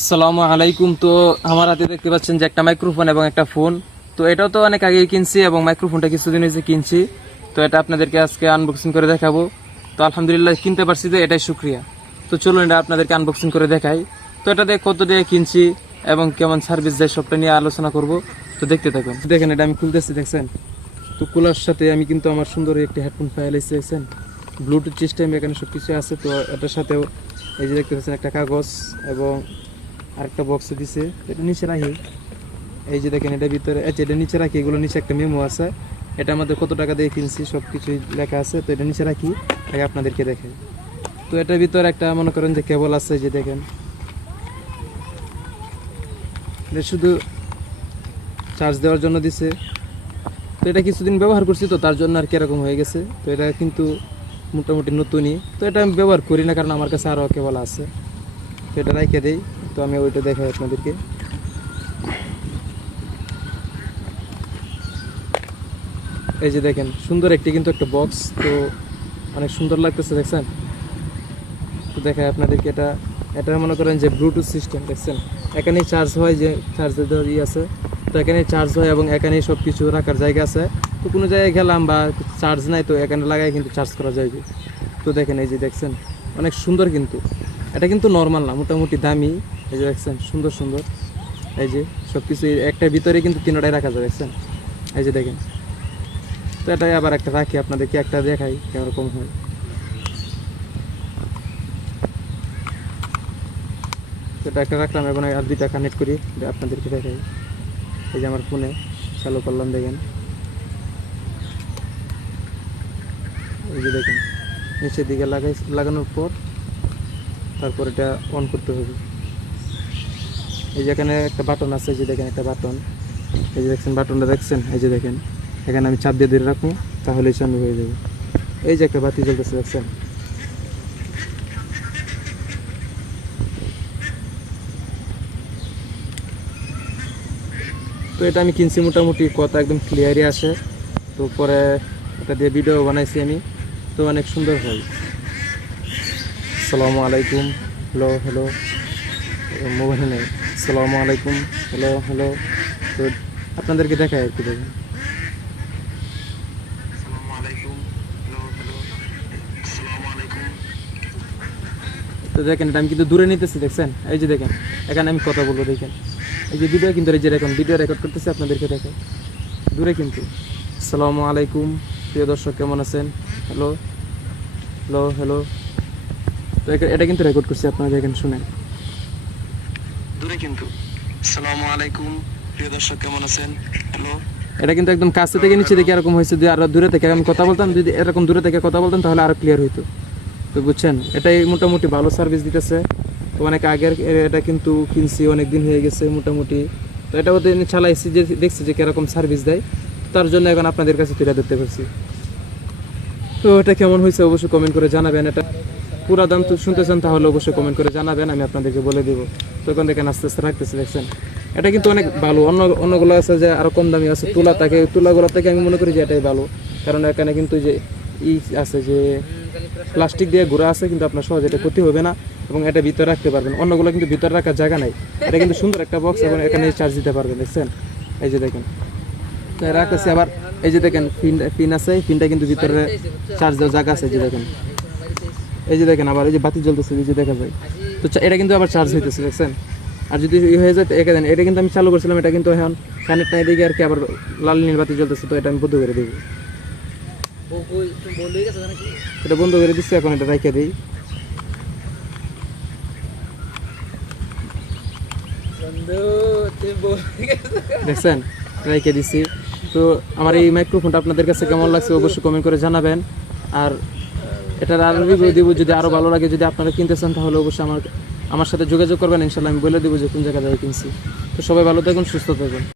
আসসালামু আলাইকুম। তো আমার হাতে দেখতে পাচ্ছেন যে একটা মাইক্রোফোন এবং একটা ফোন। তো এটাও তো অনেক আগেই কিনছি এবং মাইক্রোফোনটা কিছুদিন হয়েছে কিনছি। তো এটা আপনাদেরকে আজকে আনবক্সিং করে দেখাবো। তো আলহামদুলিল্লাহ কিনতে পারছি, তো এটাই শুক্রিয়া। তো চলুন এটা আপনাদেরকে আনবক্সিং করে দেখাই। তো এটা দিয়ে কত দিয়ে কিনছি এবং কেমন সার্ভিস দেয় সবটা নিয়ে আলোচনা করব। তো দেখতে থাকুন। দেখেন এটা আমি খুলতেছি, দেখছেন? তো খোলার সাথে আমি কিন্তু আমার সুন্দর একটি হেডফোন ফাইল এসে দেখছেন, ব্লুটুথ সিস্টেম এখানে সব কিছু আছে। তো এটার সাথেও এই যে দেখতে পাচ্ছেন একটা কাগজ এবং আরেকটা বক্সে দিছে, এটা নিচে রাখি। এই যে দেখেন এটা ভিতরে, আচ্ছা এটা নিচে রাখি, এগুলো নিচে একটা মেমো আছে, এটা আমাদের কত টাকা দিয়ে কিনছি সব কিছুই লেখা আছে। তো এটা নিচে রাখি, আগে আপনাদেরকে দেখাই। তো এটার ভিতরে একটা মনে করেন যে কেবল আছে, যে দেখেন এটা শুধু চার্জ দেওয়ার জন্য দিছে। তো এটা কিছুদিন ব্যবহার করছি, তো তার জন্য আর কি এরকম হয়ে গেছে। তো এটা কিন্তু মোটামুটি নতুনই। তো এটা আমি ব্যবহার করি না, কারণ আমার কাছে আরও কেবল আছে। তো এটা রেখে দেই। তো আমি ওইটা দেখাই আপনাদেরকে। এই যে দেখেন সুন্দর একটি কিন্তু একটা বক্স, তো অনেক সুন্দর লাগতেছে, দেখছেন? তো দেখাই আপনাদেরকে। এটা এটা মনে করেন যে ব্লুটুথ সিস্টেম, দেখছেন? এখানেই চার্জ হয়, যে চার্জের আছে। তো এখানে চার্জ হয় এবং এখানেই সব কিছু রাখার জায়গা আছে। তো কোনো জায়গায় গেলাম বা চার্জ নাই, তো এখানে লাগাই কিন্তু চার্জ করা যায়। তো দেখেন এই যে দেখছেন অনেক সুন্দর, কিন্তু এটা কিন্তু নর্মাল না, মোটামুটি দামি। এই যে দেখছেন সুন্দর সুন্দর, এই যে সব কিছু একটা ভিতরে কিন্তু তিনটাই রাখা যায়, দেখছেন? এই যে দেখেন। তো এটাই আবার একটা রাখি, আপনাদেরকে একটা দেখাই কেরকম হয়। তো এটা একটা রাখলাম, এখন আর দুইটা কানেক্ট করি, আপনাদেরকে দেখাই। এই যে আমার ফোনে চালু করলাম, দেখেন এই যে দেখেন নিচের দিকে লাগানোর পর তারপর এটা অন করতে হবে। এই যে এখানে একটা বাটন আছে, যে দেখেন একটা বাটন, এই যে দেখছেন বাটনটা, দেখছেন? এই যে দেখেন এখানে আমি চাপ দিয়ে ধরে রাখবো, তাহলেই চালু হয়ে যাবে। এই যে একটা বাতি জ্বলতেছে, দেখছেন? তো এটা আমি কিনছি, মোটামুটি কথা একদম ক্লিয়ারই আসে। তো পরে এটা দিয়ে ভিডিও বানাইছি আমি, তো অনেক সুন্দর হয়। আসসালামু আলাইকুম, হ্যালো হ্যালো, মোবাইল নেই। আসসালামু আলাইকুম, হ্যালো হ্যালো। তো আপনাদেরকে দেখায় আর কি, দেখেন। তো দেখেন এটা আমি কিন্তু দূরে নিতেছি, দেখছেন? এই যে দেখেন এখানে আমি কথা বলবো, দেখেন এই যে ভিডিও কিন্তু, এই যে এখন ভিডিও রেকর্ড করতেছি, আপনাদেরকে দেখেন দূরে কিন্তু। আসসালামু আলাইকুম প্রিয় দর্শক, কেমন আছেন? Hello hello hello. তো এটা কিন্তু রেকর্ড করছি, আপনারা দেখেন, শুনেন দূরে কিন্তু। আসসালামু আলাইকুম প্রিয় দর্শক, কেমন আছেন? হ্যালো। এটা কিন্তু একদম কাছে থেকে নিচে থেকে এরকম হয়েছে। যদি আরো দূরে থেকে আমি কথা বলতাম, যদি এরকম দূরে থেকে কথা বলতাম, তাহলে আরো ক্লিয়ার হইতো। তো বুঝছেন, এটাই মোটামুটি ভালো সার্ভিস দিতেছে। তো অনেক আগের এটা কিন্তু কিনছি, অনেক দিন হয়ে গেছে মোটামুটি। তো এটা ওদের চালাইছি, যে দেখছি যে কীরকম সার্ভিস দেয়, তার জন্য এখন আপনাদের কাছে তুলে ধরতে পারছি। তো এটা কেমন হয়েছে অবশ্যই কমেন্ট করে জানাবেন। এটা পুরা দাম তো শুনতে চান, তাহলে অবশ্যই কমেন্ট করে জানাবেন, আমি আপনাদেরকে বলে দিব। তখন দেখেন আস্তে আস্তে রাখতেছি, দেখছেন? এটা কিন্তু অনেক ভালো। অন্যগুলো আছে যে আরও কম দামি আছে, তুলাগুলো থেকে আমি মনে করি যে এটাই ভালো। কারণ এখানে কিন্তু যে আছে, যে প্লাস্টিক দিয়ে ঘোরা আছে, কিন্তু আপনার সহজে এটা ক্ষতি হবে না এবং এটা ভিতরে রাখতে পারবেন। অন্যগুলো কিন্তু ভিতরে রাখার জায়গা নাই। এটা কিন্তু সুন্দর একটা বক্স এবং এখানে চার্জ দিতে পারবেন, দেখছেন? এই যে দেখেন রাখতেছি। আবার এই যে দেখেন পিন আছে, পিনটা কিন্তু ভিতরে চার্জ দেওয়ার জায়গা আছে, যে দেখেন। এই যে দেখেন আবার এই যে বাতি জ্বলতেছে, এই যে দেখা যায়। তো এটা কিন্তু আবার চার্জ হইতেছে, দেখছেন? আর যদি হয়ে যায়, একে দেন, এটা কিন্তু আমি চালু করছিলাম, এটা কিন্তু এখন কানেক্ট নাই দেখে আর কি আবার লাল নীল বাতি জ্বলতেছে। তো এটা আমি বন্ধ করে দিই, এটা বন্ধ করে দিচ্ছি। এখন এটা রেখে দিই, দেখছেন? রেখে দিচ্ছি। তো আমার এই মাইক্রোফোনটা আপনাদের কাছে কেমন লাগছে অবশ্যই কমেন্ট করে জানাবেন। আর এটার আরও রিভিউ দিব, যদি আরও ভালো লাগে, যদি আপনারা কিনতে চান, তাহলে অবশ্যই আমার সাথে যোগাযোগ করবেন। ইনশাল্লাহ আমি বলে দেবো যে কোন জায়গা থেকে কিনছি। তো সবাই ভালো থাকুন, সুস্থ থাকুন।